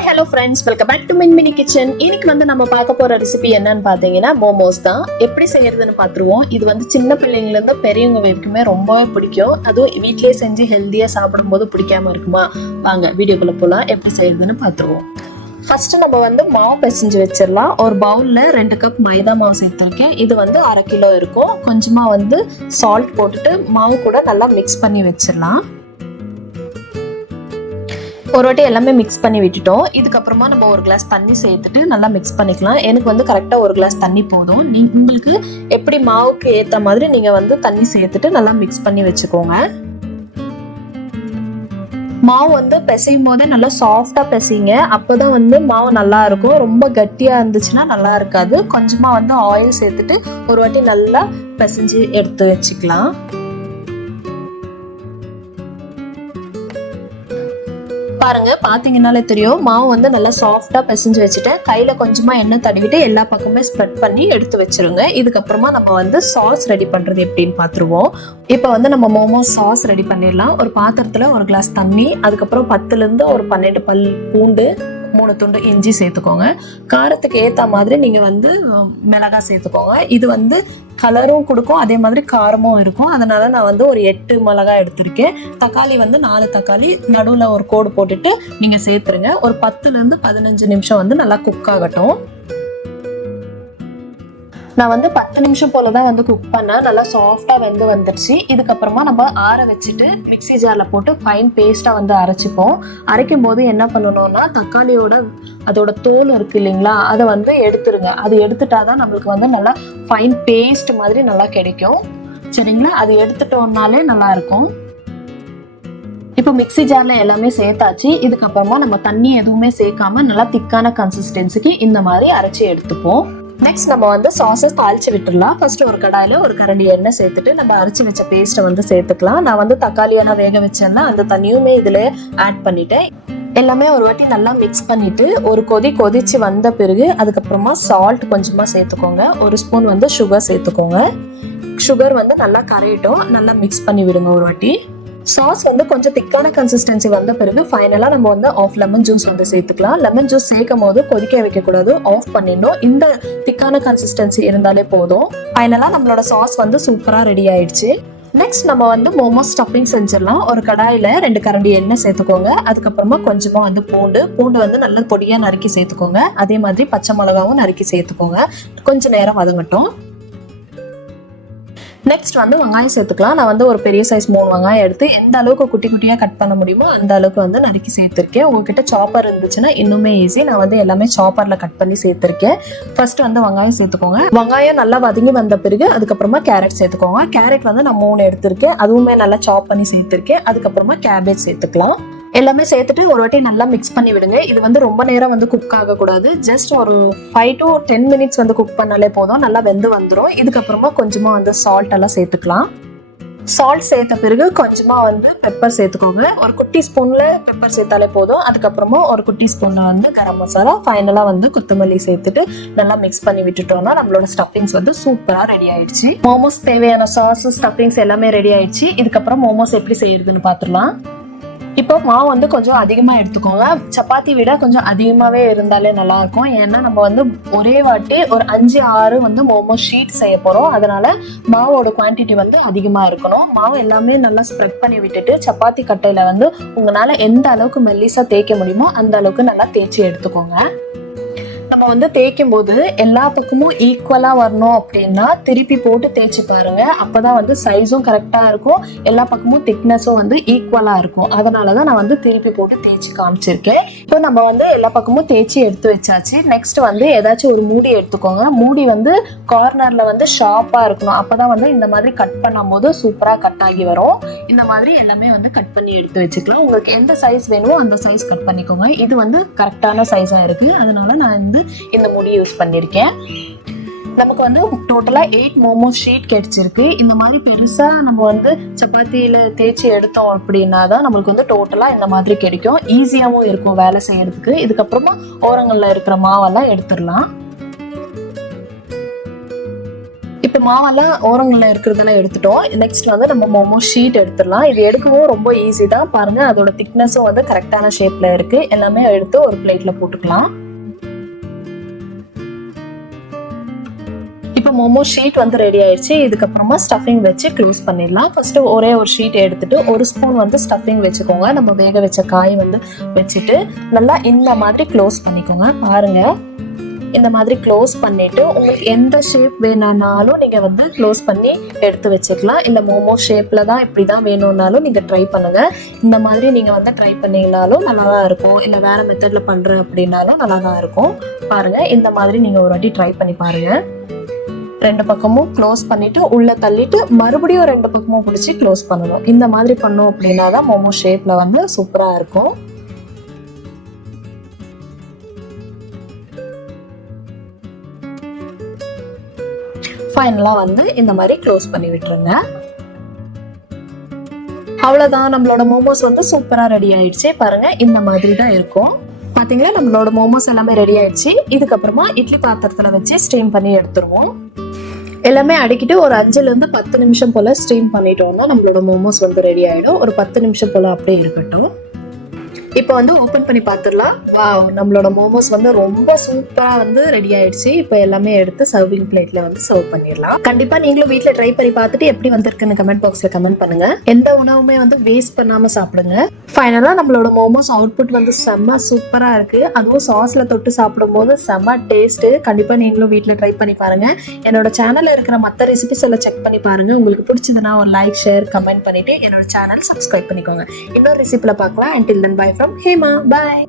Hi hello friends, welcome back to Minmini kitchen. இன்னைக்கு வந்து நம்ம பார்க்க போற ரெசிபி என்னன்னு பார்த்தீங்கன்னா மோமோஸ் தான். எப்படி செய்யறதுன்னு பார்த்துருவோம். இது வந்து சின்ன பிள்ளைங்கள்ல இருந்து பெரியவங்க வரைக்குமே ரொம்பவே பிடிக்கும். அதுவும் வீட்லயே செஞ்சு ஹெல்த்தியா சாப்பிடும்போது பிடிக்காம இருக்குமா? வாங்க வீடியோக்குள்ள போலாம், எப்படி செய்யறதுன்னு பார்த்துருவோம். ஃபர்ஸ்ட் நம்ம வந்து மாவு பிசைஞ்சு வச்சிடலாம். ஒரு பவுல்ல 2 கப் மைதா மாவு சேர்த்துருக்கேன். இது வந்து 1/2 கிலோ இருக்கும். கொஞ்சமா வந்து சால்ட் போட்டுட்டு மாவு கூட நல்லா மிக்ஸ் பண்ணி வச்சிடலாம். ஒரு வாட்டி எல்லாமே மிக்ஸ் பண்ணி விட்டுட்டோம். இதுக்கப்புறமா நம்ம ஒரு கிளாஸ் தண்ணி சேர்த்துட்டு நல்லா மிக்ஸ் பண்ணிக்கலாம். எனக்கு வந்து கரெக்டாக ஒரு கிளாஸ் தண்ணி போதும். உங்களுக்கு எப்படி மாவுக்கு ஏற்ற மாதிரி நீங்கள் வந்து தண்ணி சேர்த்துட்டு நல்லா மிக்ஸ் பண்ணி வச்சுக்கோங்க. மாவு வந்து பிசையும் போதே நல்லா சாஃப்டா பிசைங்க. அப்போதான் வந்து மாவு நல்லா இருக்கும். ரொம்ப கட்டியா இருந்துச்சுன்னா நல்லா இருக்காது. கொஞ்சமா வந்து ஆயில் சேர்த்துட்டு ஒரு வாட்டி நல்லா பிசைஞ்சு எடுத்து வச்சுக்கலாம். பாருங்க, பாத்தீங்கன்னாலே தெரியும் மாவு வந்து நல்லா சாஃப்டா பிசைஞ்சு வச்சுட்டேன். கையில கொஞ்சமா எண்ணெய் தடவிட்டு எல்லா பக்கமே ஸ்ப்ரெட் பண்ணி எடுத்து வச்சிருங்க. இதுக்கப்புறமா நம்ம வந்து சாஸ் ரெடி பண்றது எப்படின்னு பாத்துருவோம். இப்ப வந்து நம்ம மோமோஸ் சாஸ் ரெடி பண்ணிடலாம். ஒரு பாத்திரத்துல ஒரு கிளாஸ் தண்ணி, அதுக்கப்புறம் 10ல இருந்து ஒரு 12 பல் பூண்டு, 3 துண்டு இஞ்சி சேர்த்துக்கோங்க. காரத்துக்கு ஏற்ற மாதிரி நீங்கள் வந்து மிளகாய் சேர்த்துக்கோங்க. இது வந்து கலரும் கொடுக்கும், அதே மாதிரி காரமும் இருக்கும். அதனால நான் வந்து ஒரு 8 மிளகாய் எடுத்திருக்கேன். தக்காளி வந்து 4 தக்காளி நடுவில் ஒரு கோடு போட்டுட்டு நீங்கள் சேர்த்துருங்க. ஒரு 10லேருந்து 15 நிமிஷம் வந்து நல்லா குக் ஆகட்டும். நான் வந்து 10 நிமிஷம் போல தான் வந்து குக் பண்ணேன். நல்லா சாஃப்டா வெந்து வந்துடுச்சு. இதுக்கப்புறமா நம்ம ஆற வச்சுட்டு மிக்ஸி ஜார்ல போட்டு ஃபைன் பேஸ்டா வந்து அரைச்சிப்போம். அரைக்கும் போது என்ன பண்ணணும்னா தக்காளியோட அதோட தோல் இருக்கு இல்லைங்களா, அதை வந்து எடுத்துருங்க. அது எடுத்துட்டாதான் நம்மளுக்கு வந்து நல்லா ஃபைன் பேஸ்ட் மாதிரி நல்லா கிடைக்கும். சரிங்களா, அது எடுத்துட்டோம்னாலே நல்லா இருக்கும். இப்போ மிக்ஸி ஜார்ல எல்லாமே சேர்த்தாச்சு. இதுக்கப்புறமா நம்ம தண்ணி எதுவுமே சேர்க்காம நல்லா திக்கான கன்சிஸ்டன்சிக்கு இந்த மாதிரி அரைச்சி எடுத்துப்போம். நெக்ஸ்ட் நம்ம வந்து சாஸஸ் தாளிச்சு விட்டுடலாம். ஃபர்ஸ்ட் ஒரு கடாயில ஒரு கரண்டி எண்ணெய் சேர்த்துட்டு நம்ம அரைச்சி வச்ச பேஸ்ட்டை வந்து சேர்த்துக்கலாம். நான் வந்து தக்காளியெல்லாம் வேக வச்சேன்னா அந்த தண்ணியுமே இதுல ஆட் பண்ணிட்டேன். எல்லாமே ஒரு வாட்டி நல்லா மிக்ஸ் பண்ணிட்டு ஒரு கொதிச்சு வந்த பிறகு அதுக்கப்புறமா சால்ட் கொஞ்சமா சேர்த்துக்கோங்க. ஒரு ஸ்பூன் வந்து சுகர் சேர்த்துக்கோங்க. சுகர் வந்து நல்லா கரையட்டும். நல்லா மிக்ஸ் பண்ணி விடுங்க ஒரு வாட்டி. சாஸ் வந்து கொஞ்சம் திக்கான கன்சிஸ்டன்சி வந்த பிறகு ஃபைனலா நம்ம வந்து ஆஃப் லெமன் ஜூஸ் வந்து சேர்த்துக்கலாம். லெமன் ஜூஸ் சேர்க்கும் போது கொதிக்க வைக்க கூடாது, ஆஃப் பண்ணிடணும். இந்த திக்கான கன்சிஸ்டன்சி இருந்தாலே போதும். ஃபைனலா நம்மளோட சாஸ் வந்து சூப்பரா ரெடி ஆயிடுச்சு. நெக்ஸ்ட் நம்ம வந்து மோமோஸ் ஸ்டஃபிங் செஞ்சிடலாம். ஒரு கடாயில 2 கரண்டி எண்ணெய் சேர்த்துக்கோங்க. அதுக்கப்புறமா கொஞ்சமா வந்து பூண்டு வந்து நல்லா பொடியா நறுக்கி சேர்த்துக்கோங்க. அதே மாதிரி பச்சை மிளகாவும் நறுக்கி சேர்த்துக்கோங்க. கொஞ்ச நேரம் வதங்கட்டும். நெக்ஸ்ட் வந்து வெங்காயம் சேர்த்துக்கலாம். நான் வந்து ஒரு பெரிய சைஸ் 3 வெங்காயம் எடுத்து எந்த அளவுக்கு குட்டி குட்டியா கட் பண்ண முடியுமோ அந்த அளவுக்கு வந்து நறுக்கி சேர்த்திருக்கேன். உங்ககிட்ட சாப்பர் இருந்துச்சுன்னா இன்னுமே ஈஸி. நான் வந்து எல்லாமே சாப்பர்ல கட் பண்ணி சேர்த்திருக்கேன். ஃபர்ஸ்ட் வந்து வெங்காயம் சேர்த்துக்கோங்க. வெங்காயம் நல்லா வதங்கி வந்த பிறகு அதுக்கப்புறமா கேரட் சேர்த்துக்கோங்க. கேரட் வந்து நான் 3 எடுத்திருக்கேன். அதுவுமே நல்லா சாப் பண்ணி சேர்த்திருக்கேன். அதுக்கப்புறமா கேபேஜ் சேர்த்துக்கலாம். எல்லாமே சேர்த்துட்டு ஒரு வாட்டி நல்லா மிக்ஸ் பண்ணி விடுங்க. இது வந்து ரொம்ப நேரம் வந்து குக் ஆகக்கூடாது. ஜஸ்ட் ஒரு 5 to 10 மினிட்ஸ் வந்து குக் பண்ணாலே போதும். நல்லா வெந்து வந்துடும். இதுக்கப்புறமா கொஞ்சமா வந்து சால்ட் எல்லாம் சேர்த்துக்கலாம். சால்ட் சேர்த்த பிறகு கொஞ்சமா வந்து பெப்பர் சேர்த்துக்கோங்க. ஒரு குட்டி ஸ்பூன்ல பெப்பர் சேர்த்தாலே போதும். அதுக்கப்புறமா ஒரு குட்டி ஸ்பூன்ல வந்து கரம் மசாலா, ஃபைனலா வந்து கொத்தமல்லி சேர்த்துட்டு நல்லா மிக்ஸ் பண்ணி விட்டுட்டோம்னா நம்மளோட ஸ்டஃபிங்ஸ் வந்து சூப்பரா ரெடி ஆயிடுச்சு. மோமோஸ் தேவையான சாஸ் ஸ்டஃபிங்ஸ் எல்லாமே ரெடி ஆயிடுச்சு. இதுக்கப்புறம் மோமோஸ் எப்படி செய்யறதுன்னு பாத்துடலாம். இப்போ மாவு வந்து கொஞ்சம் அதிகமா எடுத்துக்கோங்க. சப்பாத்தி விட கொஞ்சம் அதிகமாவே இருந்தாலே நல்லா இருக்கும். ஏன்னா நம்ம வந்து ஒரே வாட்டி ஒரு 5-6 வந்து மோமோஸ் ஷீட் செய்ய போறோம். அதனால மாவோட குவான்டிட்டி வந்து அதிகமா இருக்கணும். மாவு எல்லாமே நல்லா ஸ்ப்ரெட் பண்ணி விட்டுட்டு சப்பாத்தி கட்டையில வந்து உங்களால எந்த அளவுக்கு மெல்லிசா தேய்க்க முடியுமோ அந்த அளவுக்கு நல்லா தேய்ச்சி எடுத்துக்கோங்க. நம்ம வந்து தேய்க்கும் போது எல்லா பக்கமும் ஈக்குவலா வரணும் அப்படின்னா திருப்பி போட்டு தேய்ச்சி பாருங்க. அப்பதான் வந்து சைஸும் கரெக்டா இருக்கும், எல்லா பக்கமும் திக்னஸும் வந்து ஈக்குவலா இருக்கும். அதனாலதான் நான் வந்து திருப்பி போட்டு தேய்ச்சி காமிச்சிருக்கேன். இப்போ நம்ம வந்து எல்லா பக்கமும் தேய்ச்சி எடுத்து வச்சாச்சு. நெக்ஸ்ட் வந்து ஏதாச்சும் ஒரு மூடி எடுத்துக்கோங்க. மூடி வந்து கார்னர்ல வந்து ஷார்ப்பா இருக்கணும். அப்பதான் வந்து இந்த மாதிரி கட் பண்ணும் போது சூப்பரா கட் ஆகி வரும். இந்த மாதிரி எல்லாமே வந்து கட் பண்ணி எடுத்து வச்சுக்கலாம். உங்களுக்கு எந்த சைஸ் வேணுமோ அந்த சைஸ் கட் பண்ணிக்கோங்க. இது வந்து கரெக்டான சைஸா இருக்கு. அதனால நான் வந்து இந்த முடி யூஸ் பண்ணிருக்கேன். நமக்கு வந்து டோட்டலா 8 மோமோஸ் ஷீட் கிடைச்சிருக்கு. இந்த மாதிரி பெருசா நம்ம வந்து சப்பாத்தியில தேய்ச்சி எடுத்தோம் அப்படின்னா தான் நம்மளுக்கு வந்து டோட்டலா இந்த மாதிரி கிடைக்கும். ஈஸியாவும் இருக்கும் வேலை செய்யறதுக்கு. இதுக்கப்புறமா ஓரங்கள்ல இருக்கிற மாவெல்லாம் எடுத்துடலாம். இப்போ மாவெல்லாம் ஓரங்களில் இருக்கிறதெல்லாம் எடுத்துட்டோம். நெக்ஸ்ட் வந்து நம்ம மோமோ ஷீட் எடுத்துடலாம். இது எடுக்கவும் ரொம்ப ஈஸி தான். பாருங்க, அதோட திக்னஸும் வந்து கரெக்டான ஷேப்ல இருக்கு. எல்லாமே எடுத்து ஒரு பிளேட்ல போட்டுக்கலாம். இப்போ மோமோ ஷீட் வந்து ரெடி ஆயிடுச்சு. இதுக்கப்புறமா ஸ்டஃபிங் வச்சு க்ளோஸ் பண்ணிடலாம். ஃபர்ஸ்ட் ஒரே ஒரு ஷீட் எடுத்துட்டு 1 ஸ்பூன் வந்து ஸ்டஃபிங் வச்சுக்கோங்க. நம்ம வேக வச்ச காய் வந்து வச்சுட்டு நல்லா இந்த மாதிரி க்ளோஸ் பண்ணிக்கோங்க. பாருங்க, இந்த மாதிரி க்ளோஸ் பண்ணிட்டு உங்களுக்கு எந்த ஷேப் வேணும்னாலும் நீங்க வந்து க்ளோஸ் பண்ணி எடுத்து வச்சுக்கலாம். இந்த மோமோ ஷேப்ல தான் இப்படி தான் வேணும்னாலும் நீங்க ட்ரை பண்ணுங்க. இந்த மாதிரி நீங்க வந்து ட்ரை பண்ணீங்கனாலும் நல்லா தான் இருக்கும். இல்லை வேற மெத்தட்ல பண்றேன் அப்படின்னாலும் நல்லா தான் இருக்கும். பாருங்க, இந்த மாதிரி நீங்க ஒரு வாட்டி ட்ரை பண்ணி பாருங்க. 2 பக்கமும் க்ளோஸ் பண்ணிட்டு உள்ள தள்ளிட்டு மறுபடியும் 2 பக்கமும் பிடிச்சி க்ளோஸ் பண்ணணும். இந்த மாதிரி பண்ணோம் அப்படின்னா தான் மோமோ ஷேப்ல வந்து சூப்பரா இருக்கும். ஃபைனலா வந்து இந்த மாதிரி க்ளோஸ் பண்ணி விட்டுருங்க. அவ்வளவுதான், நம்மளோட மோமோஸ் வந்து சூப்பரா ரெடி ஆயிடுச்சு. பாருங்க, இந்த மாதிரி தான் இருக்கும். பாத்தீங்களா, நம்மளோட மோமோஸ் எல்லாமே ரெடி ஆயிடுச்சு. இதுக்கப்புறமா இட்லி பாத்திரத்துல வச்சு ஸ்டீம் பண்ணி எடுத்துருவோம். எல்லாமே அடிக்கிட்டு ஒரு 5ல இருந்து 10 நிமிஷம் போல ஸ்டீம் பண்ணிட்டோம்னா நம்மளோட மோமோஸ் வந்து ரெடி ஆயிடும். ஒரு 10 நிமிஷம் போல அப்படியே இருக்கட்டும். இப்போ வந்து ஓபன் பண்ணி பார்த்துடலாம். நம்மளோட மோமோஸ் வந்து ரொம்ப சூப்பரா வந்து ரெடி ஆயிடுச்சு. இப்போ எல்லாமே எடுத்து சர்விங் பிளேட்ல வந்து சர்வ் பண்ணிடலாம். கண்டிப்பா நீங்களும் வீட்ல ட்ரை பண்ணி பார்த்துட்டு எப்படி வந்திருக்குன்னு கமெண்ட் பாக்ஸ்ல கமெண்ட் பண்ணுங்க. எந்த உணவுமே வந்து வேஸ்ட் பண்ணாம சாப்பிடுங்க. ஃபைனலா நம்மளோட மோமோஸ் அவுட்புட் வந்து செம்ம சூப்பரா இருக்கு. அதுவும் சாஸ்ல தொட்டு சாப்பிடும் போது செம்ம டேஸ்ட். கண்டிப்பா நீங்களும் வீட்ல ட்ரை பண்ணி பாருங்க. என்னோட சேனல்ல இருக்கிற மற்ற ரெசிபிஸ் எல்லாம் செக் பண்ணி பாருங்க. உங்களுக்கு பிடிச்சதுன்னா ஒரு லைக், ஷேர், கமெண்ட் பண்ணிட்டு என்னோட சேனல் சப்ஸ்கிரைப் பண்ணிக்கோங்க. இன்னொரு ரெசிபில பார்க்கலாம். Until then, bye from Hema. Bye.